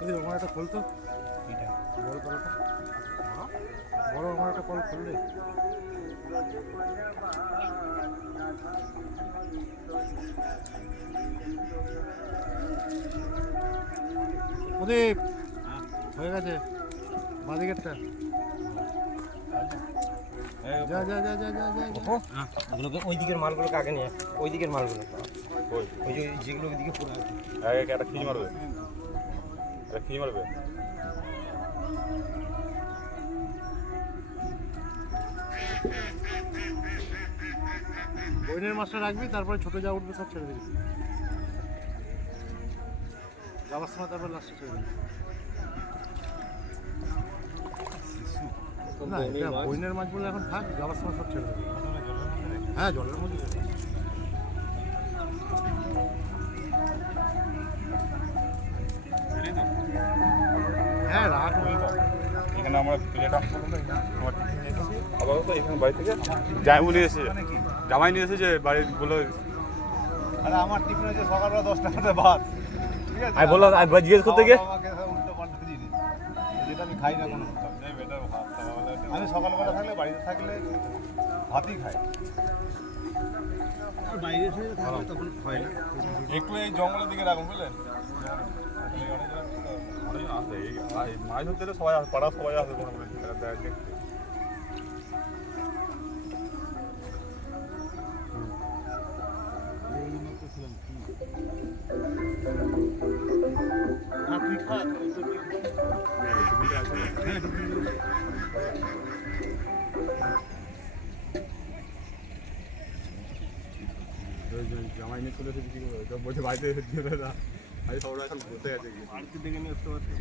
আমার একটা খোল তো বড় কলটা বড় আমার একটা কল খুললে প্রদীপ হয়ে গেছে বাদিকেরটা যা যা যা যা যা যা ওগুলোকে ওই দিকের মালগুলোকে আগে নিয়ে ওই দিকের মালগুলো ওই যে যেগুলো ওইদিকে পড়ে আছে একটা খিজ মারবে একটা খিজ মারবে বইনের মাছটা রাখবি তারপরে ছোট যা উঠবে সব ছেড়ে দিবি যাওয়ার সময় তারপর লাস্টে ছেড়ে দিবি না এটা বইনের মাছ বলে এখন থাক যাওয়ার সময় সব ছেড়ে দিবি হ্যাঁ জলের মধ্যে হ্যাঁ রাখ এখানে আমরা প্লেট আপ করবো আমার টিফিন নিয়ে এসেছি আপাতত এখানে বাড়ি থেকে জামাই নিয়ে এসেছে জামাই নিয়ে এসেছে বাড়ির বলে আরে আমার টিফিন হচ্ছে সকালবেলা 10 টাকাতে ভাত ঠিক আছে আমি বললাম জিজ্ঞেস করতে গিয়ে আমাকে উল্টো পাল্টা জিনিস যেটা আমি খাই না কোনো আমি সকালবেলা থাকলে বাড়িতে থাকলে ভাতই খাই আর বাইরে থেকে থাকলে তখন হয় না একটু এই জঙ্গলের দিকে রাখুন বুঝলেন আসে এই মাছ ধরতে তো সবাই আসে পাড়া সবাই আসে দেখতে জামাই নিয়ে চলে এসেছি কি বলছে বাড়িতে দিয়ে না আজ সবাই এখন বসে আছে বাড়িতে দেখে নিয়ে আসতে পারছি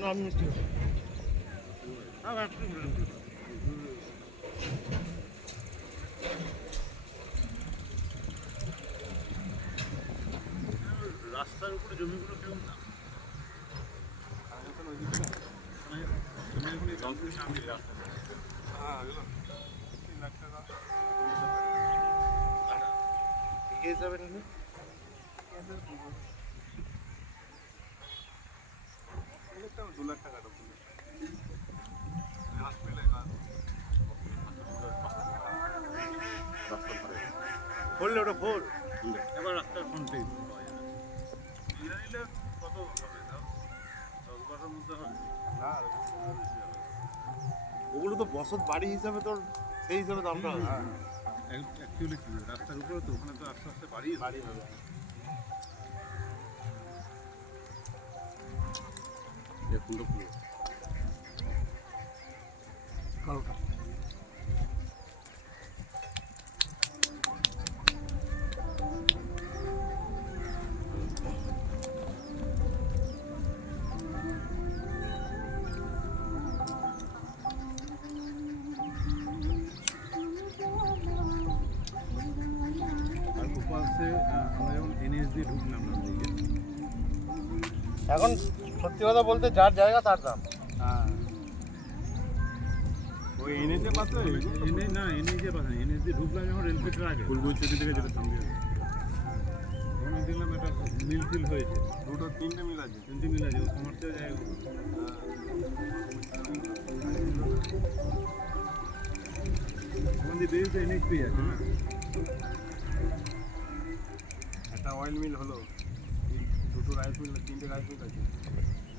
না আমি মিষ্টি রাস্তার উপরে জমিগুলো কেমন না খোললে ওটা খোল এবার রাস্তার ফ্রন্টে কত হবে তাও 10-12 মধ্যে হবে না ওগুলো তো বসত বাড়ি হিসাবে তোর সেই হিসাবে দামটা হবে অ্যাকচুয়ালি কি রাস্তার উপরে তো ওখানে তো আস্তে আস্তে বাড়ি হবে কুন্ডো পুরো কালোটা আমরা যখন এনএস দিয়ে ঢুকলাম না এখন সত্যি কথা বলতে যার জায়গা তার দাম হ্যাঁ ওই এনএস এর পাশে এনএস না এনএস এর পাশে এনএস দিয়ে ঢুকলাম যখন রেলপেটের আগে ফুলগুল সিটি থেকে যেতে সামনে ওখানে দেখলাম একটা মিল ফিল হয়েছে দুটো তিনটে মিল আছে ও কমার্সিয়াল জায়গা ওখান দিয়ে বেরিয়ে তো এনএসপি আছে না একটা অয়েল মিল হলো দুটো রাইস মিল তিনটে রাইস মিল আছে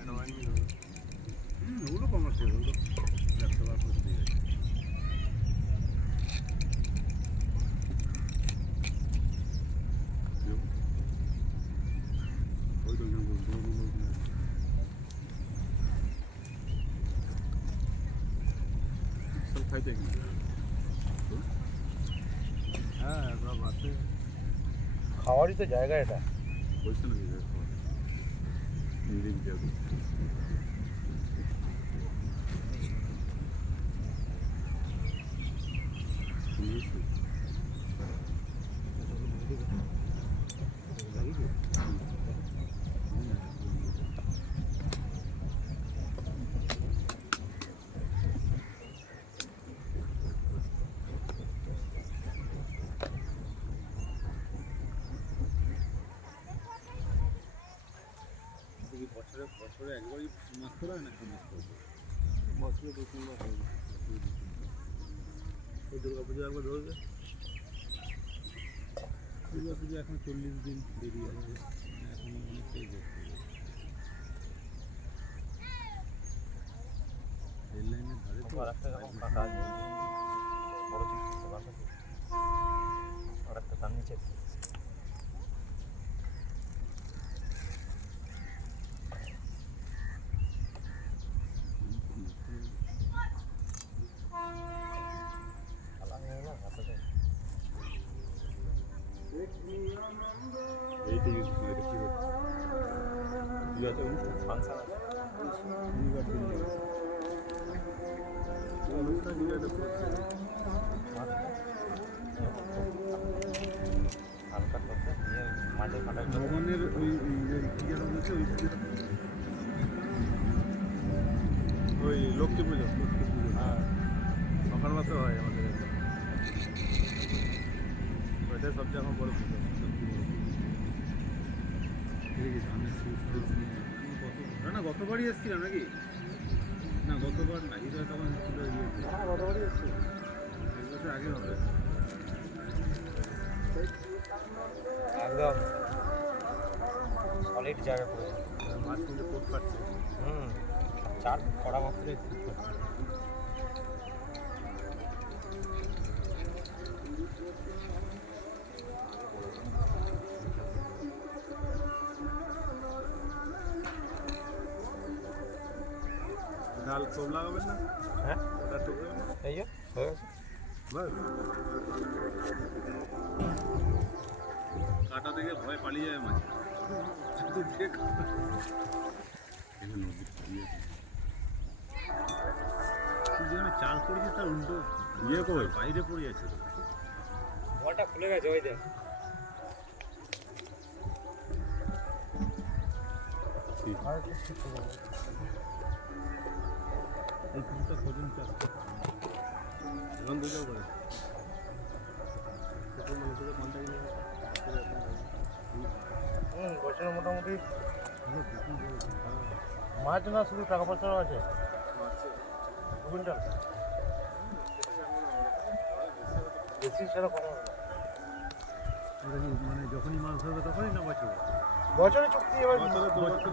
একটা অয়েল মিল হলো ওগুলো কমার্শিয়াল ওগুলো 100 বার করে দিয়ে আছে ওই তো সব খাইতে হ্যাঁ সব আছে খাওয়ারই তো জায়গা এটা বলছে না বছরে একবারই মাছ ধরা হয় না একটা মাছ ধরবে বছরে 2-3 মাস হবে। ওই দুর্গা পুজো একবার ধরবে। দুর্গা পুজো এখন 40 দিন দেরি আছে এখন অনেকটাই দেখতে রেল লাইনের ধারে তো আর একটা এরকম ফাঁকা আছে বড় চিপ আর একটা তার নিচে এইটা ইউজ করে এটা কি হচ্ছে ইয়ে আছে অনুষ্ঠান ফাংশন আছে শনিবার দিন যাবে অনুষ্ঠান যেটা করছে হালকা করতে নিয়ে মাঝে কাটা ভবনের ওই পুজোটা বলছে ওই পুজোটা ওই লক্ষ্মী পুজো। হ্যাঁ, সকাল মাসে হয় আমাদের এখানে। ওইটাই সবচেয়ে এখন বড় পুজো। না গতবারই এসেছিলাম নাকি না গতবার না এটা তখন ছিল গতবারই এসছে। এক বছর আগে হবে একদম সলিড জায়গা পড়েছে মাছ কিন্তু কোট কাটছে। চার কড়া মাত্র ডাল খুব লাগাবেন না? হ্যাঁ ওটা টুকবে না? এই যে হয়ে গেছে বাস। কাটা থেকে ভয় পালিয়ে যায় মাছ শুধু দেখ এখানে নদীর ইয়ে তুই যেখানে চাল করেছিস তার উল্টো ইয়ে করে বাইরে পড়ে যাচ্ছে বলটা খুলে গেছে ওই দেখ এই পুকুরটা কজন চাষ করে? এখন দুটো করে। ছোটো মানুষের কন্ট্যাক্ট নিয়ে বছরে মোটামুটি মাছ না শুধু টাকা পয়সাও আছে। 2 কুইন্টাল বেশি ছাড়া কম হবে না। ওটা কি মানে যখনই মাছ ধরবে তখনই না বছরে বছরে চুক্তি এবার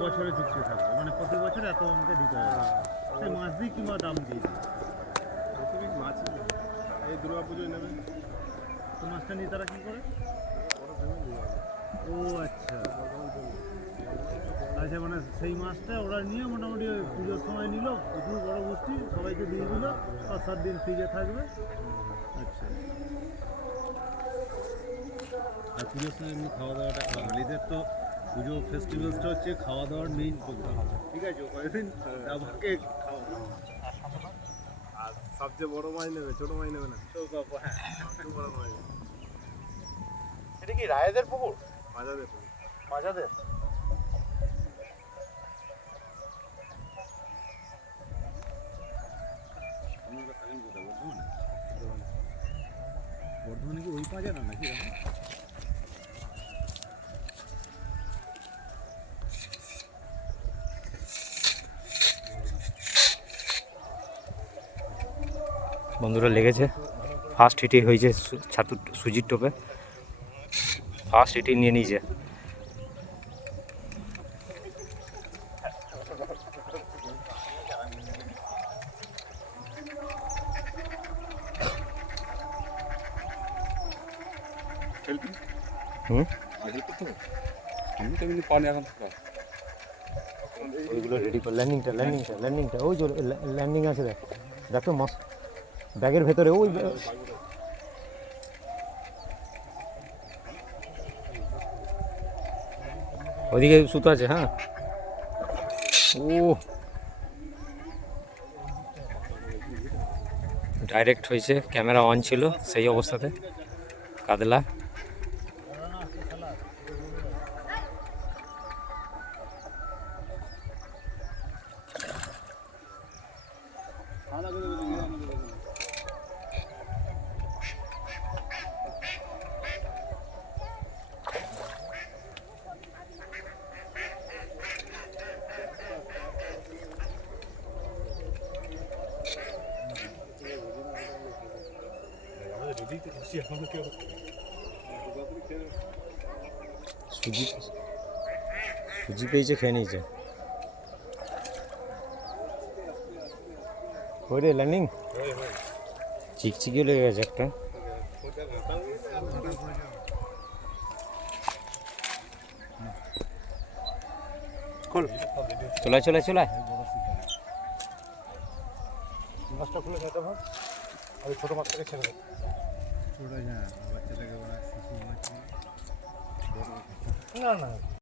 বছরে চুক্তি থাকবে মানে প্রতি বছর এত আমাকে দিতে হবে সে মাছ দিই কিংবা দাম দিই পৃথিবী মাছ এই দুর্গা পুজোয় নেবে। তো মাছটা নিয়ে তারা কী করে ও আচ্ছা আচ্ছা মানে সেই মাছটা ওরা নিয়ে মোটামুটি ওই পুজোর সময় নিল প্রচুর বড় গোষ্ঠী সবাইকে দিয়ে দিল 5-7 দিন ফ্রিজে থাকবে আচ্ছা আর পুজোর সময় এমনি খাওয়া দাওয়াটা বাঙালিদের তো পুজো ফেস্টিভ্যালসটা হচ্ছে খাওয়া দাওয়ার মেইন প্রোগ্রাম ঠিক আছে কয়েকদিন আমাকে খাওয়া আর সবচেয়ে বড় মাছ নেবে, ছোট মাছ নেবে না। হ্যাঁ সবচেয়ে বড় মাছ। এটা কি রায়েদের পুকুর? মাজাদের পুকুর। মাজাদের? আপনারা থাকেন কোথায় বর্ধমানে বর্ধমানে কি ওই পাওয়া যায় না নাকি এরকম? বন্ধুরা লেগেছে ফার্স্ট হিটই হয়েছে ছাতু সুজির টোপে ফার্স্ট হিটই নিয়ে নিয়েছে আগে তো আমি তো এমনি পানি এখন থাকা ওইগুলো রেডি কর ল্যান্ডিংটা ওই যে ল্যান্ডিং আছে দেখ দেখো মাছ ব্যাগের ভেতরে ওই ওইদিকে সুতো আছে হ্যাঁ ও ডাইরেক্ট হয়েছে ক্যামেরা অন ছিল সেই অবস্থাতে কাতলা সুজি সুজি পেয়েছে, খেয়ে নিয়েছে। ওই রে ল্যান্ডিং চিকচিকিও লেগে গেছে একটা। চলায় চলায় চলায়। মাছটা খুলে খেতে ভাব, আর ছোটো মাছটাকে ছেড়ে দেয়। ছোটো, হ্যাঁ, বাচ্চাটাকে ওরা শিশু মাছ না না